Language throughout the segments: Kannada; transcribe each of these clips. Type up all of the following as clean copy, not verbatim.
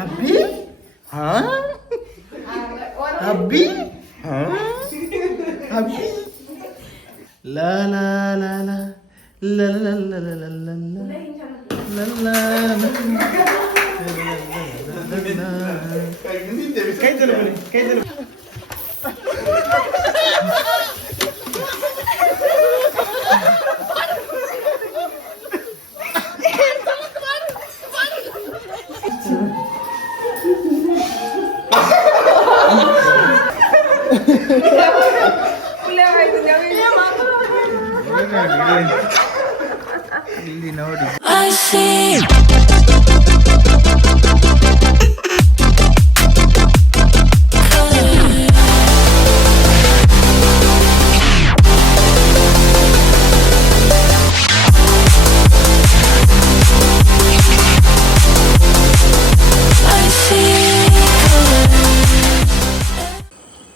ಅಬ್ಬಿ ಹಾ ಅಬ್ಬಿ ಹಾ ಅಬ್ಬಿ ಲಾ ಲಾ ಲಾ ಲಾ ಲಾ ಲಾ ಲಾ ಲಾ ಲಾ ಲಾ ಕೈ ತರ ಇಲ್ಲಿ ನೋಡಿ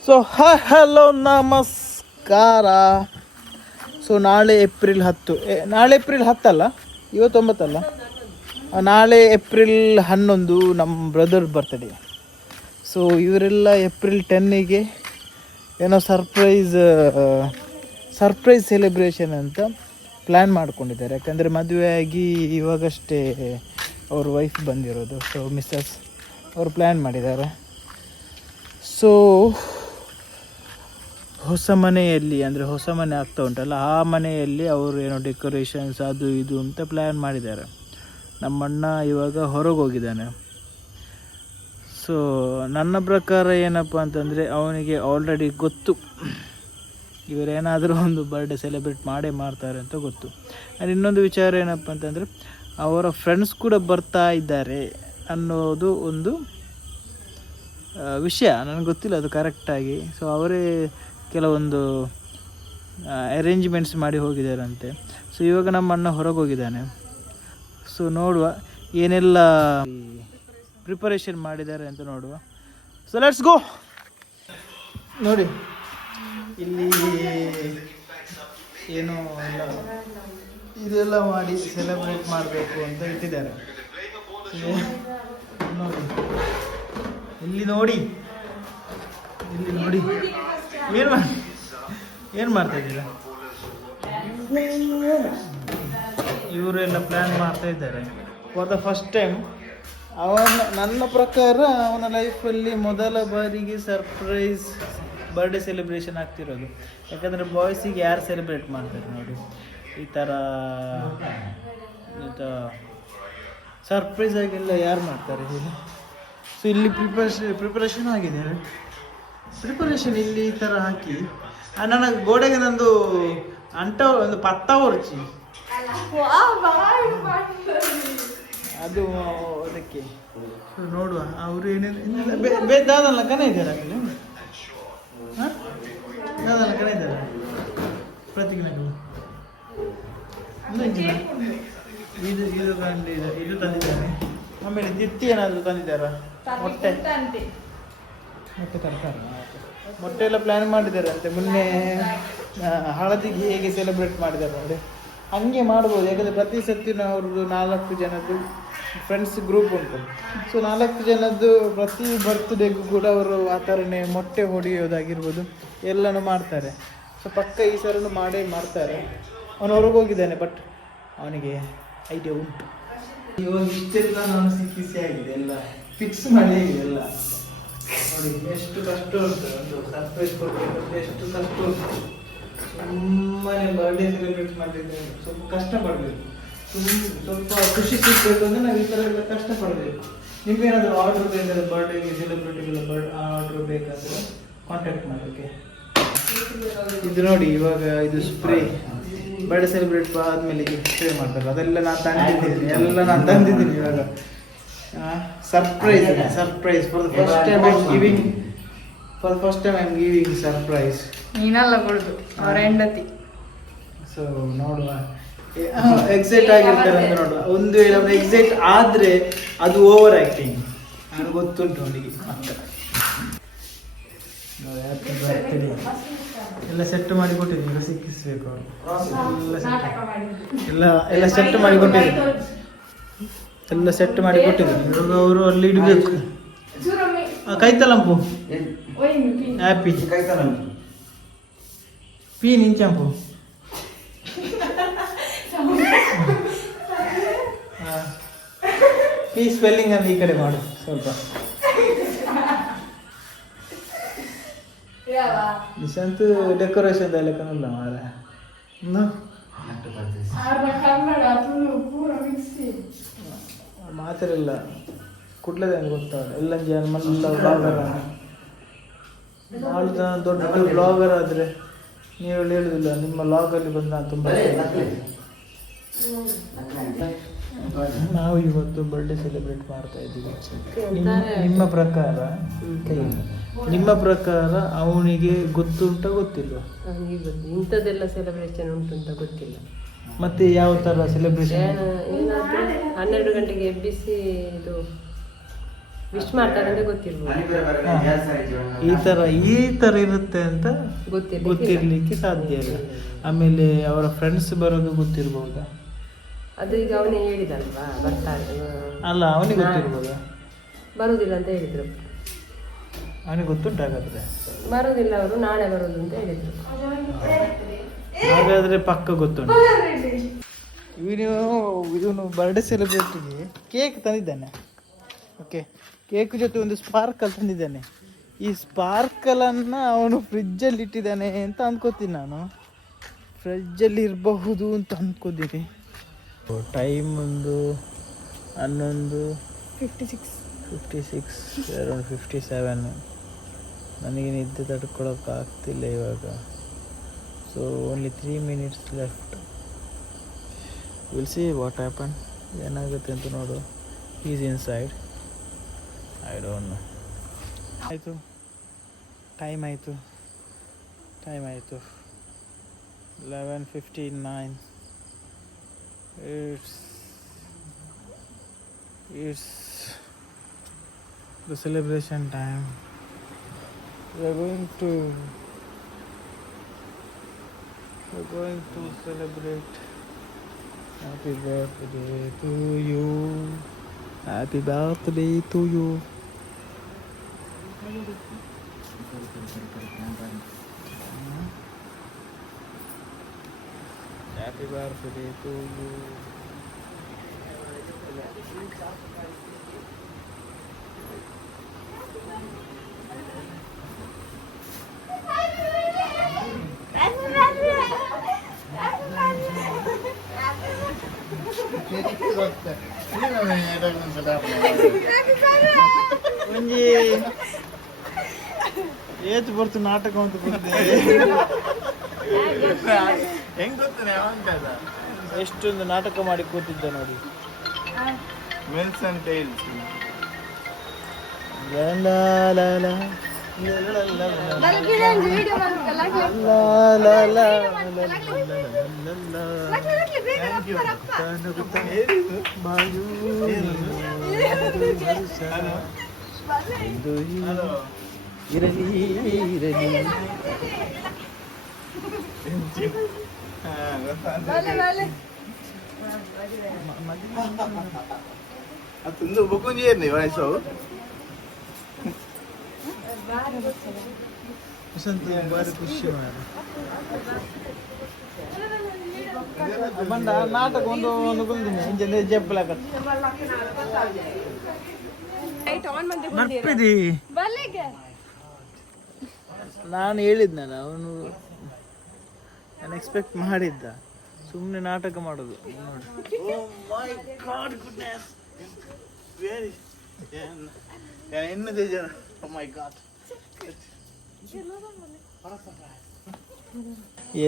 ಸೊ ಹಲೋ ನಮಸ್ಕಾರ. ಸೊ ನಾಳೆ ಏಪ್ರಿಲ್ 10 ನಾಳೆ ಏಪ್ರಿಲ್ 10 ಅಲ್ಲ, ಇವತ್ತು 9 ಅಲ್ಲ, ನಾಳೆ ಏಪ್ರಿಲ್ 11 ನಮ್ಮ ಬ್ರದರ್ ಬರ್ತ್ಡೇ. ಸೊ ಇವರೆಲ್ಲ ಏಪ್ರಿಲ್ 10ಗೆ ಏನೋ ಸರ್ಪ್ರೈಸ್ ಸೆಲೆಬ್ರೇಷನ್ ಅಂತ ಪ್ಲ್ಯಾನ್ ಮಾಡ್ಕೊಂಡಿದ್ದಾರೆ. ಯಾಕಂದರೆ ಮದುವೆ ಆಗಿ ಇವಾಗಷ್ಟೇ ಅವ್ರ ವೈಫ್ ಬಂದಿರೋದು. ಸೊ ಮಿಸ್ಸಸ್ ಅವರು ಪ್ಲ್ಯಾನ್ ಮಾಡಿದ್ದಾರೆ. ಸೊ ಹೊಸ ಮನೆಯಲ್ಲಿ, ಅಂದರೆ ಹೊಸ ಮನೆ ಆಗ್ತಾ ಉಂಟಲ್ಲ, ಆ ಮನೆಯಲ್ಲಿ ಅವರು ಏನೋ ಡೆಕೋರೇಷನ್ಸ್ ಅದು ಇದು ಅಂತ ಪ್ಲ್ಯಾನ್ ಮಾಡಿದ್ದಾರೆ. ನಮ್ಮಣ್ಣ ಇವಾಗ ಹೊರಗೆ ಹೋಗಿದ್ದಾನೆ. ಸೊ ನನ್ನ ಪ್ರಕಾರ ಏನಪ್ಪ ಅಂತಂದರೆ ಅವನಿಗೆ ಆಲ್ರೆಡಿ ಗೊತ್ತು ಇವರೇನಾದರೂ ಒಂದು ಬರ್ಡೇ ಸೆಲೆಬ್ರೇಟ್ ಮಾಡೇ ಮಾಡ್ತಾರೆ ಅಂತ ಗೊತ್ತು. ಆ್ಯಂಡ್ ಇನ್ನೊಂದು ವಿಚಾರ ಏನಪ್ಪ ಅಂತಂದರೆ ಅವರ ಫ್ರೆಂಡ್ಸ್ ಕೂಡ ಬರ್ತಾ ಇದ್ದಾರೆ ಅನ್ನೋದು ಒಂದು ವಿಷಯ. ನನಗೆ ಗೊತ್ತಿಲ್ಲ ಅದು ಕರೆಕ್ಟಾಗಿ. ಸೊ ಅವರೇ ಕೆಲವೊಂದು ಅರೇಂಜ್ಮೆಂಟ್ಸ್ ಮಾಡಿ ಹೋಗಿದ್ದಾರಂತೆ. ಸೊ ಇವಾಗ ನಮ್ಮ ಅಣ್ಣ ಹೊರಗೆ ಹೋಗಿದ್ದಾನೆ. ಸೊ ನೋಡುವ ಏನೆಲ್ಲ ಪ್ರಿಪರೇಷನ್ ಮಾಡಿದ್ದಾರೆ ಅಂತ ನೋಡುವ. So let's go. ನೋಡಿ ಇಲ್ಲಿ ಏನೋ ಎಲ್ಲ ಇದೆಲ್ಲ ಮಾಡಿ ಸೆಲೆಬ್ರೇಟ್ ಮಾಡಬೇಕು ಅಂತ ಇಟ್ಟಿದ್ದಾರೆ. ನೋಡಿ ಇಲ್ಲಿ ನೋಡಿ ಏನು ಮಾಡ್ತಾ ಇದ್ದೀರಾ? ಇವರೆಲ್ಲ ಪ್ಲ್ಯಾನ್ ಮಾಡ್ತಾ ಇದ್ದಾರೆ ಫಾರ್ ದ ಫಸ್ಟ್ ಟೈಮ್. ನನ್ನ ಪ್ರಕಾರ ಅವನ ಲೈಫಲ್ಲಿ ಮೊದಲ ಬಾರಿಗೆ ಸರ್ಪ್ರೈಸ್ ಬರ್ಡೇ ಸೆಲೆಬ್ರೇಷನ್ ಆಗ್ತಿರೋದು. ಯಾಕಂದರೆ ಬಾಯ್ಸಿಗೆ ಯಾರು ಸೆಲೆಬ್ರೇಟ್ ಮಾಡ್ತಾರೆ ನೋಡಿ ಈ ಥರ ಸರ್ಪ್ರೈಸ್ ಆಗೆಲ್ಲ ಯಾರು ಮಾಡ್ತಾರೆ ಈಗ. ಸೊ ಇಲ್ಲಿ ಪ್ರಿಪರೇಷನ್ ಆಗಿದೆ. ಪ್ರಿಪರೇಷನ್ ಇಲ್ಲಿ ಈ ಥರ ಹಾಕಿ ನನ್ನ ಗೋಡೆಗೆ ನಂದು ಒಂದು ಪತ್ತ ಹೊರಚಿ ಅದು ಅದಕ್ಕೆ ನೋಡುವ. ಅವರು ಏನೇನು ದಾದಲ್ಲ ಕನ ಇದ್ದಾರೆ ಅಲ್ಲಿ, ದಾದಲ್ಲ ಕನ ಇದ್ದಾರೆ ಪ್ರತಿಜ್ಞೆಗಳು ಇದು ಇದು ಇದು ತಂದಿದ್ದಾರೆ. ಆಮೇಲೆ ದಿತ್ತಿ ಏನಾದರೂ ತಂದಿದ್ದಾರಾ? ಮೊಟ್ಟೆ ತರಕಾರಿ, ಮೊಟ್ಟೆ ಎಲ್ಲ ಪ್ಲ್ಯಾನ್ ಮಾಡಿದ್ದಾರೆ ಅಂತೆ. ಮೊನ್ನೆ ಹಳದಿಗೆ ಹೇಗೆ ಸೆಲೆಬ್ರೇಟ್ ಮಾಡಿದ್ದಾರೆ ನೋಡಿ, ಹಂಗೆ ಮಾಡ್ಬೋದು. ಯಾಕಂದರೆ ಪ್ರತಿ ಸತಿನೂ ಅವ್ರದ್ದು 4 ಜನದ್ದು ಫ್ರೆಂಡ್ಸ್ ಗ್ರೂಪ್ ಉಂಟು. ಸೊ 4 ಜನದ್ದು ಪ್ರತಿ ಬರ್ತ್ಡೇಗೂ ಕೂಡ ಅವರು ಆ ಥರನೇ ಮೊಟ್ಟೆ ಹೊಡೆಯೋದಾಗಿರ್ಬೋದು ಎಲ್ಲನೂ ಮಾಡ್ತಾರೆ. ಸೊ ಪಕ್ಕ ಈ ಸರನು ಮಾಡ್ತಾರೆ. ಅವನು ಹೊರಗೆ ಹೋಗಿದ್ದಾನೆ, ಬಟ್ ಅವನಿಗೆ ಐಡಿಯಾ ಉಂಟು. ಇವಾಗ ಇಷ್ಟೆಲ್ಲ ನಾನು ಸಿಕ್ಕಿಸಿ ಆಗಿದೆ, ಎಲ್ಲ ಫಿಕ್ಸ್ ಮಾಡಿ ಎಲ್ಲ ನೋಡಿ. ಎಷ್ಟು ಕಷ್ಟ ಉಂಟು ಒಂದು ಸರ್ಪ್ರೈಸ್ ಕೊಡಬೇಕಂದ್ರೆ, ಎಷ್ಟು ಕಷ್ಟ ಉಂಟು. ಸುಮ್ಮನೆ ಬರ್ಡೇ ಸೆಲೆಬ್ರೇಟ್ ಮಾಡಲಿಕ್ಕೆ ಸ್ವಲ್ಪ ಕಷ್ಟಪಡಬೇಕು. ಸ್ವಲ್ಪ ಖುಷಿ ಸಿಗಬೇಕು ಅಂದರೆ ನಾವು ಈ ಥರ ಎಲ್ಲ ಕಷ್ಟಪಡಬೇಕು. ನಿಮ್ಗೇನಾದರೂ ಆರ್ಡ್ರ್ ಬೇಕಾದ್ರೆ ಬರ್ಡೇಗೆ ಸೆಲೆಬ್ರಿಟಿಗೆಲ್ಲ ಆರ್ಡ್ರ್ ಬೇಕಾದರೆ ಕಾಂಟ್ಯಾಕ್ಟ್ ಮಾಡೋಕ್ಕೆ. ಇದು ನೋಡಿ ಇವಾಗ ಇದು ಸ್ಪ್ರೇ ಬರ್ಡೇ ಸೆಲೆಬ್ರೇಟ್ ಆದಮೇಲೆ ಸ್ಪ್ರೇ ಮಾಡ್ತಾರೆ. ಅದೆಲ್ಲ ನಾನು ತಂದಿದ್ದೀನಿ ಇವಾಗ. Surprise for the first time I am giving surprise. ನೀನಲ್ಲ ಕೊಡುದು, ಅವರ ಹೆಂಡತಿ. ಸೊ ನೋಡುವ, ಎಕ್ಸೈಟ್ ಆಗಿರ್ತಾರೆ ಅಂತ ನೋಡುವ. ಒಂದು ವೇಳೆ ಅವನು ಎಕ್ಸೈಟ್ ಆದರೆ ಅದು ಓವರ್ ಆ್ಯಕ್ಟಿಂಗ್, ನನಗೆ ಗೊತ್ತುಂಟು ಅವನಿಗೆ. ಎಲ್ಲ ಸೆಟ್ ಮಾಡಿ ಕೊಟ್ಟಿದ್ದೀನಿ, ಈಗ ಸಿಕ್ಕಿಸ್ಬೇಕು ಅವರು. ಎಲ್ಲ ಸೆಟ್ ಮಾಡಿ ಕೊಟ್ಟಿದ್ದೀನಿ. ಎಲ್ಲ ಸೆಟ್ ಮಾಡಿ ಕೊಟ್ಟಿದ್ದಾರೆ. ಇವಾಗ ಅವರು ಅಲ್ಲಿ ಇಡಬೇಕು. ಕೈತಲಂಪು ಹ್ಯಾಪಿ ಪಿ ನಿಂಚಂಪು ಪಿ ಸ್ಪೆಲ್ಲಿಂಗ್ ಅಂತ ಈ ಕಡೆ ಮಾಡು ಸ್ವಲ್ಪ. ನಿಶಾಂತ್ ಡೆಕೋರೇಷನ್ ಲೆಕ್ಕನಲ್ಲ ಮಾರ ಮಾತಿರಲ್ಲ ಕುಡ್ಲದ ಗೊತ್ತಾಗ ಎಲ್ಲ ಜನ ಮಲ್ಲ ಬ್ಲಾಗರ್ ಭಾಳ ಜನ ದೊಡ್ಡ ಬ್ಲಾಗರ್ ಆದರೆ ನೀವು ಹೇಳುದಿಲ್ಲ ನಿಮ್ಮ ಲಾಗಲ್ಲಿ ಬಂದು ನಾನು ತುಂಬ. ನಾವು ಇವತ್ತು ಬರ್ಡೇ ಸೆಲೆಬ್ರೇಟ್ ಮಾಡ್ತಾ ಇದ್ದೀವಿ. ನಿಮ್ಮ ಪ್ರಕಾರ ನಿಮ್ಮ ಪ್ರಕಾರ ಅವನಿಗೆ ಗೊತ್ತುಂಟ ಗೊತ್ತಿಲ್ವಾ? ಇಂಥದ್ದೆಲ್ಲ ಸೆಲೆಬ್ರೇಷನ್ ಉಂಟು ಗೊತ್ತಿಲ್ಲ. ಮತ್ತೆ ಯಾವ ತರ ಸೆಲೆಬ್ರೇಷನ್? 12 ಗಂಟೆಗೆ ಎಬ್ಬಿಸಿ ಇದು ವಿಶ್ ಮಾಡ್ತಾರೆ ಅಂತ ಗೊತ್ತಿರ್ಬೋದು. ಈ ತರ ಇರುತ್ತೆ ಅಂತ ಗೊತ್ತಿರ್ಲಿಕ್ಕೆ ಸಾಧ್ಯ ಇಲ್ಲ. ಆಮೇಲೆ ಅವರ ಫ್ರೆಂಡ್ಸ್ ಬರೋದು ಗೊತ್ತಿರ್ಬಹುದಾ? ಅದು ಈಗ ಅವನೇ ಹೇಳಿದಲ್ವಾ ಬರ್ತಾರೆ. ಅಲ್ಲ ಅವನಿಗೆ ಗೊತ್ತಿರ್ಬೋದಾ? ಬರುವುದಿಲ್ಲ ಅಂತ ಹೇಳಿದ್ರು. ಅವನಿಗೆ ಗೊತ್ತುಂಟಾಗಾದ್ರೆ ಬರುವುದಿಲ್ಲ, ಅವರು ನಾಳೆ ಬರೋದು ಅಂತ ಹೇಳಿದ್ರು. ಹಾಗಾದ್ರೆ ಪಕ್ಕ ಗೊತ್ತುಂಟು. ಇವನು ಬರ್ಡೇ ಸೆಲೆಬ್ರೇಟಿಗೆ ಕೇಕ್ ತಂದಿದ್ದಾನೆ. ಓಕೆ, ಕೇಕ್ ಜೊತೆ ಒಂದು ಸ್ಪಾರ್ಕಲ್ ತಂದಿದ್ದಾನೆ. ಈ ಸ್ಪಾರ್ಕಲನ್ನು ಅವನು ಫ್ರಿಜ್ಜಲ್ಲಿ ಇಟ್ಟಿದ್ದಾನೆ ಅಂತ ಅಂದ್ಕೋತೀನಿ ನಾನು. ಫ್ರಿಜ್ಜಲ್ಲಿ ಇರಬಹುದು ಅಂತ ಅಂದ್ಕೋತೀನಿ. ಟೈಮ್ ಒಂದು 11:56 ಅರೌಂಡ್ 57. ನನಗೆ ನಿದ್ದೆ ತಡ್ಕೊಳಕ್ಕಾಗ್ತಿಲ್ಲ ಇವಾಗ. So only 3 minutes left. Will see what happen. ಏನಾಗುತ್ತೆ ಅಂತ ನೋಡು. Is inside. I don't know. ಆಯಿತು, ಟೈಮ್ ಆಯಿತು 11:59. It's the celebration time. We are going to celebrate. Happy birthday to you. Happy birthday to you. Happy birthday to you. ಒಂಜಿ ಏತ್ ಬರ್ತು ನಾಟಕ ಅಂತ ಬಂದೆ. ಹೆಂಗ್ ಗೊತ್ತಾನೆ ಅವಂತದ ಎಷ್ಟೊಂದು ನಾಟಕ ಮಾಡಿ ಕೂತಿದ್ದ ನೋಡಿ. ಮೆಲ್ಸ್ ಅಂಡ್ ಟೈಲ್ಸ್. ಇರಲಿ ಅತ್ತೊಂದು ಬೊಕೊಂಜಿ ಏರ್ನಿ ವಯಸ್ಸು ವಸಂತ ಬಾರಿ ಖುಷಿ ಬಂದ ನಾಟಕ ಒಂದು ಬಂದಿನಿ ಇಂಜೆ ಜೆಪ್ಪಲ ನಪ್ಪಿದಿ. ನಾನು ಹೇಳಿದ್ನಲ್ಲ, ಅವನು ನಾನು ಎಕ್ಸ್ಪೆಕ್ಟ್ ಮಾಡಿದ್ದ. ಸುಮ್ಮನೆ ನಾಟಕ ಮಾಡೋದು ನೋಡಿ.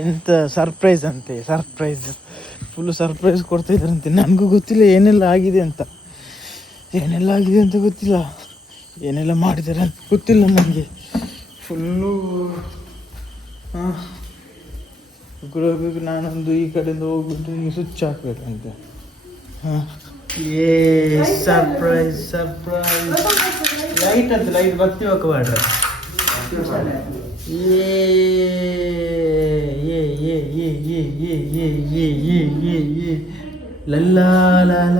ಎಂತ ಸರ್ಪ್ರೈಸ್ ಅಂತೆ, ಸರ್ಪ್ರೈಸ್ ಫುಲ್ ಸರ್ಪ್ರೈಸ್ ಕೊಡ್ತಾ ಇದ್ದಾರಂತೆ. ನನಗೂ ಗೊತ್ತಿಲ್ಲ ಏನೆಲ್ಲ ಆಗಿದೆ ಅಂತ ಗೊತ್ತಿಲ್ಲ, ಏನೆಲ್ಲ ಮಾಡಿದ್ದಾರೆ ಅಂತ ಗೊತ್ತಿಲ್ಲ ನನಗೆ. ಫುಲ್ಲು ಹೋಗ್ಬೇಕು. ನಾನೊಂದು ಈ ಕಡೆಯಿಂದ ಹೋಗ್ಬಿಟ್ಟು ಹಿಂಗೆ ಸ್ವಿಚ್ ಹಾಕ್ಬೇಕಂತೆ. ಸರ್ಪ್ರೈಸ್ ಲೈಟ್ ಅಂತ ಲೈಟ್ ಬರ್ತೀವಿ ಹಾಕಬೇಡ್ರೆ. ಲಲ್ಲಾ ಲಾಲ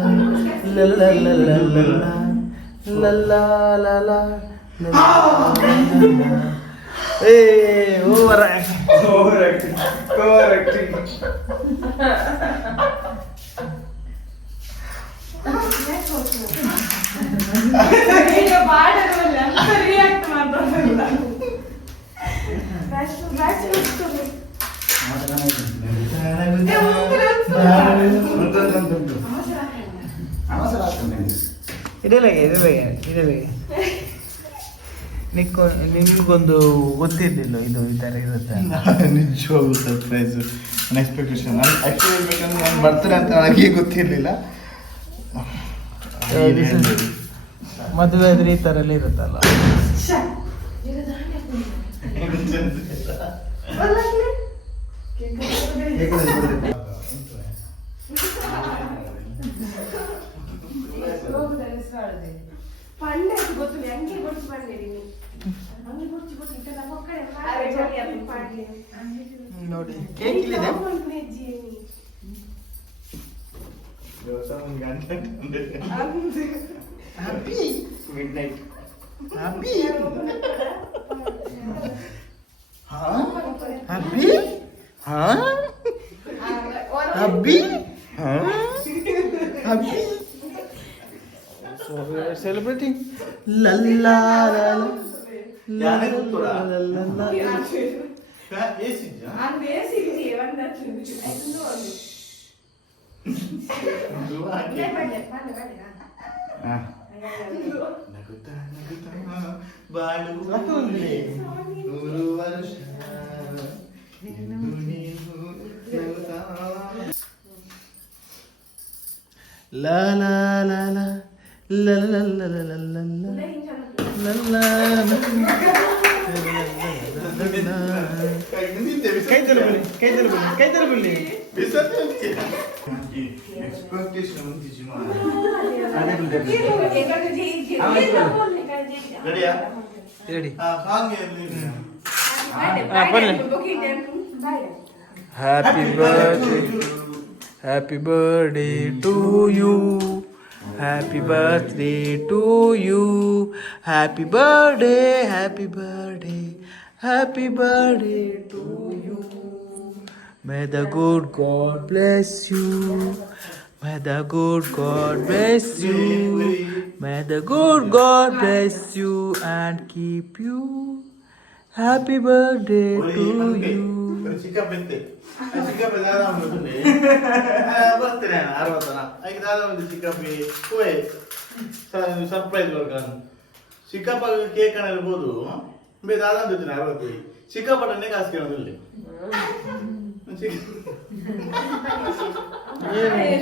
ನಿಮ್ಗೊಂದು ಗೊತ್ತಿರ್ಲಿಲ್ಲ ಇದು ಈ ತರ ಇರುತ್ತೆ. ನಿಜವಾಗ್ಲೂ ಸರ್ಪ್ರೈಸ್, ಅನ್ಎಕ್ಸ್ಪೆಕ್ಟೇಷನ್. ಆ್ಯಕ್ಚುಲಿ ಹೇಳ್ಬೇಕಂದ್ರೆ ನಾನು ಬರ್ತಾರೆ ಅಂತ ನನಗೆ ಗೊತ್ತಿರಲಿಲ್ಲ. ಮದುವೆ ಆದ್ರೆ ಈ ತರ ಎಲ್ಲ ಇರುತ್ತಲ್ಲ. ನೋಡಿ ಕೇಕ್ ಇಲ್ಲಿದೆ. Happy mid night. Happy happy happy happy. So we are celebrating. La la la la. ಯಾರೇ ಕೂತ್ಕೊಳ್ಳ? La la la la la la la la la la la la. ಕೈ ತರಬಲ್ಲಿ expectation ready. Happy birthday to you. Happy birthday to you. Happy birthday, happy birthday, happy birthday to you. May the good God bless you. May the good God bless you. May the good God bless you and keep you. Happy birthday to you. ಸಿಕ್ಕಪ್ಪ ಕೇಕ್ ಅನ್ನ ಇರ್ಬೋದು, ಬೇ ದಾದ ಅಂತೀನಿ 60. ಸಿಕ್ಕಾಪಟ್ಟನೆ ಕಾಸು ಕೇಳೋದಿಲ್ಲ.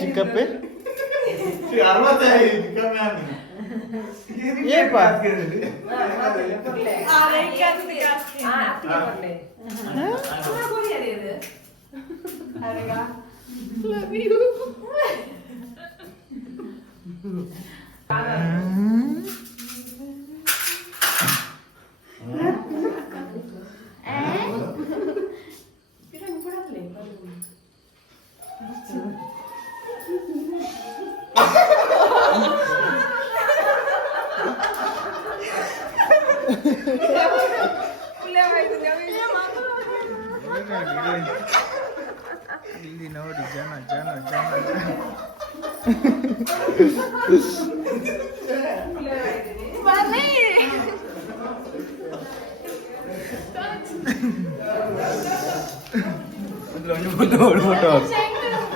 ಚಿಕ್ಕಪ್ಪೆ 65 ಚಿಕ್ಕಮ್ಮೆ ಏಪ ಇಲ್ಲಿ ನೋಡಿ ಜನ ಜನ ಜನ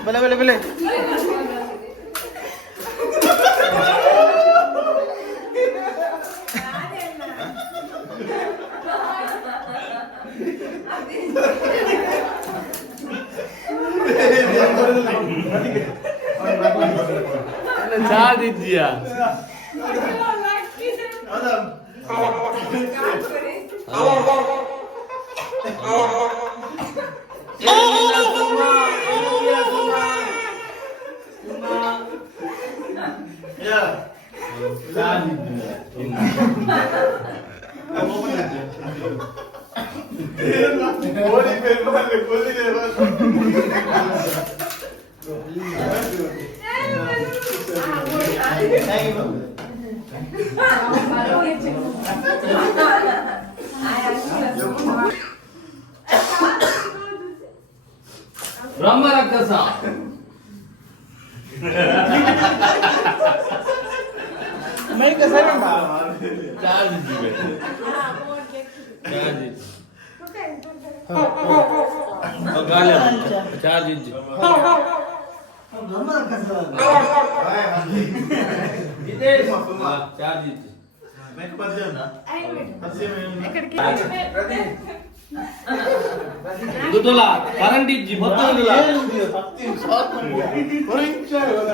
ಬಲೆ ಬಲೆ ಬಲೆ ಚಾದಿದ್ಯಾ ಬ್ರಹ್ಮ ರಾಕ್ಷಸ ಮೇಕ ಸರಿ ಉಂಟಾ ಚಾರ್ಜ್ ಇದ್ದೀವಿ ಚಾರ್ಜ್ ಇದ್ದು ಗಾಳಿ ಚಾರ್ಜ್ ಇದ್ದು ಇದೇ ಚಾರ್ಜ್ ಇದ್ದು ದುಡ್ಡಲ್ಲ ಕರೆಂಟ್ ಇಜ್ಜಿ ಬತ್ತಲ್ಲ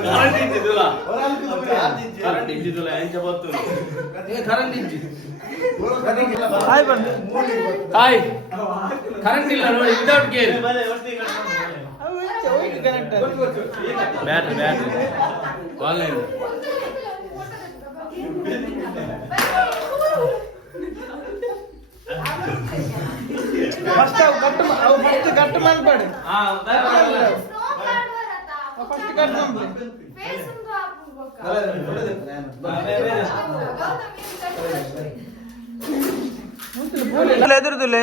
ಕರೆಂಟ್ ಇದ್ದಿದ್ದಲ್ಲ ಕರೆಂಟ್ ಇದ್ದಿದ್ದಲ್ಲ ಎಂಚ ಬತ್ತು ಕರೆಂಟ್ ಇಜ್ಜಿ ಹಾಯ್ ಬಂದು ಹಾಯ್ ಕರೆಂಟ್ ಇಲ್ಲ ನೋಡಿ without gear battery battery online first ಗಟ್ಟು ಮಾಡ್ಬೇಡಿ ಫಸ್ಟ್ ಗಟ್ಟು ಎದುರುದಿಲ್ಲ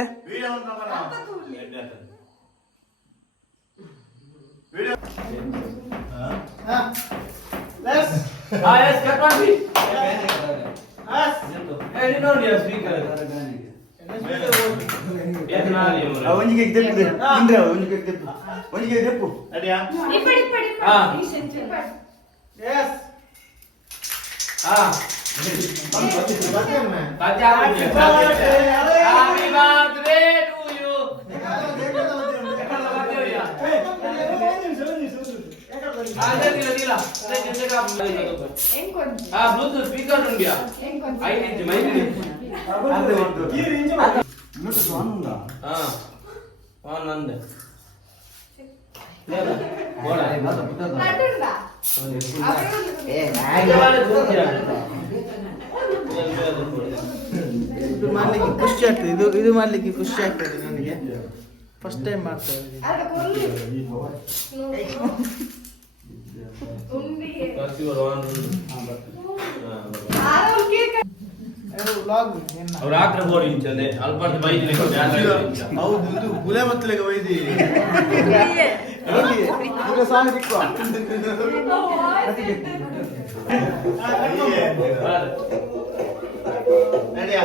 ಒಂಜಿಗೆ ತೆಪ್ಪು ಒಂಜಿಗೆ ತೆಪ್ಪು ಒಂಜಿಗೆ ತೆಪ್ಪು ಬ್ಲೂಟೂತ್ ಸ್ಪೀಕರ್ ಉಂಡಿಯಾ ಐದು ನಂದೆ ಇದು ಮಾಡ್ಲಿಕ್ಕೆ ಖುಷಿ ಆಗ್ತದೆ ಇದು ಮಾಡ್ಲಿಕ್ಕೆ ಖುಷಿ ಆಗ್ತದೆ ನನಗೆ ಫಸ್ಟ್ ಟೈಮ್ ಮಾಡ್ತಾ ಇದ್ದೀನಿ ರಾತ್ರಿ ಬೋರ್ಡ್ ಇಂಚದೆ ಅಲ್ಪ ಬೈದಿನಿ ಹೌದು ಇದು ಗುಲೆ ಮತ್ತಲೆಗೆ ಒಯ್ದಿ ಈಗ ಸಾಂಗ್ ಸಿಕ್ಕುವ ನಡಿಯಾ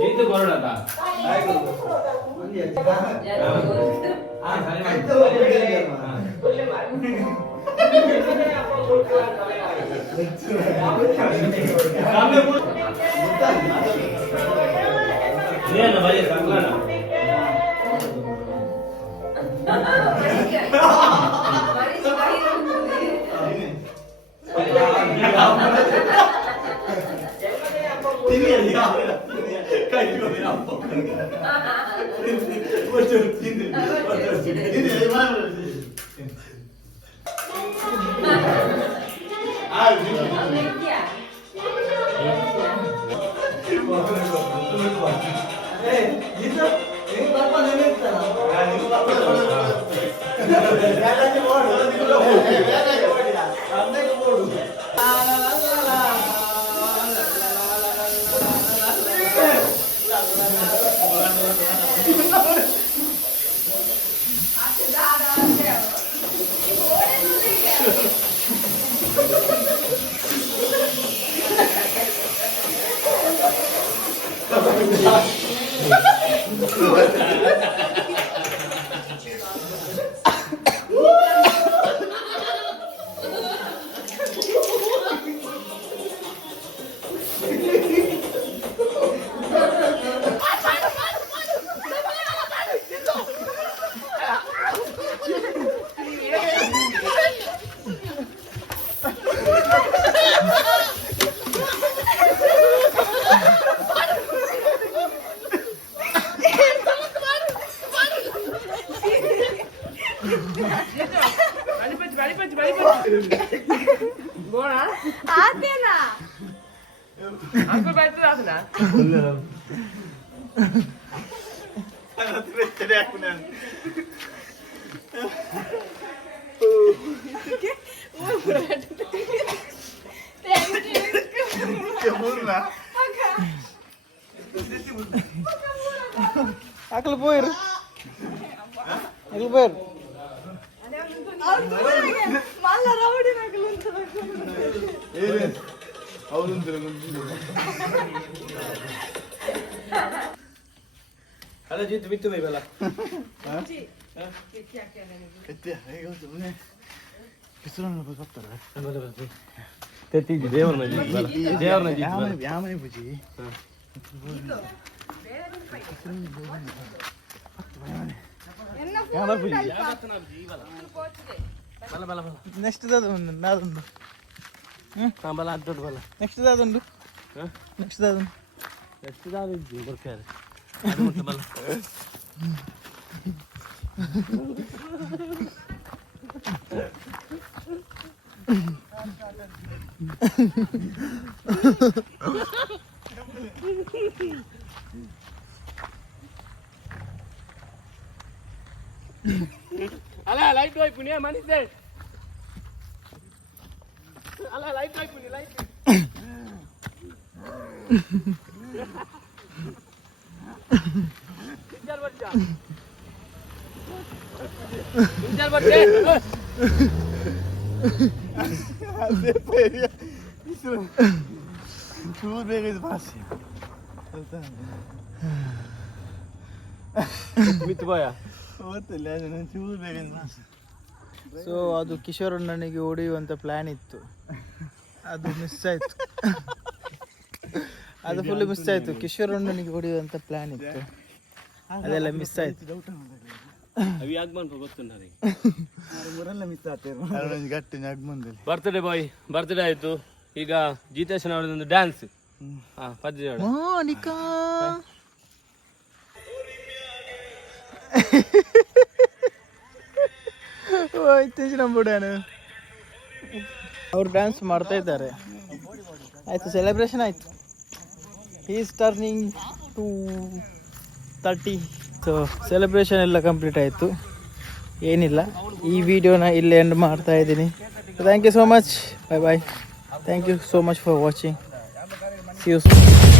जीत बरोडा ಏನು ಬರೀ ಸಂಗಣ ಅಂಕಲ್ ಬರ್ತದೆ ಅದನ್ನ Aku lepoir. Aku lepoir. ಅಲ್ಲ ಜಿತ್ತು ಬಿತ್ತು ಬೈ ಬಲ ತೆತ್ತಿದ್ದಿ ದೇವರನ್ನ ಜಿತ್ತು ಬಲ ದೇವರನ್ನ ಜಿತ್ತು ಬಲ ಯಾಮನೆ ಬುಜಿ ಬಲ ಬಲ ಬಲ Next dadundu, nadundu. ಹಾ ಬಲ ಅದು ದೊಡ್ಡ ಬಲ Next dadundu. Next dadundu. ಎಷ್ಟು ದಾದ ಇದ್ದು ಬರ್ತಾರೆ ಅದು ಮತ್ತೆ ಬಲ ಅಲ್ಲ ಲೈಟ್ ಹೋಯ್ ಪುಣ್ಯ ಮನಿದ್ದೆ ಅಲ್ಲ ಲೈಟ್ ಹೋಯ್ ಪುಣ್ಯ ಲೈಟ್ ಇಂಜರ್ ಬರ್ಜಾ ಇಂಜರ್ ಬರ್ಜೆ ಅದೇ ಪೇರಿಯ ಚೂರು ಬೇಗ ಇದು ಭಾಷೆ ಮಿತ್ ಬಾಯ ಗೊತ್ತಿಲ್ಲ ಚೂರು ಬೇಗ ಇದು ಭಾಷೆ ಸೊ ಅದು ಕಿಶೋರ್ ಅಣ್ಣನಿಗೆ ಹೊಡೆಯುವಂತ ಪ್ಲಾನ್ ಇತ್ತು, ಅದು ಮಿಸ್ ಆಯ್ತು. ಅದು ಫುಲ್ ಮಿಸ್ ಆಯ್ತು. ಕಿಶೋರ್ ಅಣ್ಣನಿಗೆ ಹೊಡೆಯುವಂತ ಪ್ಲಾನ್ ಇತ್ತು, ಅದೆಲ್ಲ ಮಿಸ್ ಆಯ್ತು. ಅವಿ ಆಗ್ಬಂತ ಗೊತ್ತುಂಟ ನನಗೆ ಊರೆಲ್ಲ ಮಿಸ್ ಆಗ್ತೇವೆ ಗಟ್ಟಿ ಆಗ್ಬಂದಲ್ಲಿ. ಬರ್ತ್ಡೇ ಬಾಯ್ ಬರ್ತ್ಡೇ ಆಯ್ತು. ಈಗ ಗೀತೇಶನ್ ಅವರದೊಂದು ಡ್ಯಾನ್ಸ್ ಪದ್ಯ ಮೋನಿಕಾ ಅವ್ರು ಡ್ಯಾನ್ಸ್ ಮಾಡ್ತಾ ಇದ್ದಾರೆ. ಆಯ್ತು, ಸೆಲೆಬ್ರೇಷನ್ ಆಯ್ತು. Is turning to 30. So celebration ಎಲ್ಲ ಕಂಪ್ಲೀಟ್ ಆಯಿತು. ಏನಿಲ್ಲ, ಈ ವಿಡಿಯೋನ ಇಲ್ಲೇ ಎಂಡ್ ಮಾಡ್ತಾ ಇದ್ದೀನಿ. Thank you so much. Bye bye. Thank you so much for watching. See you soon.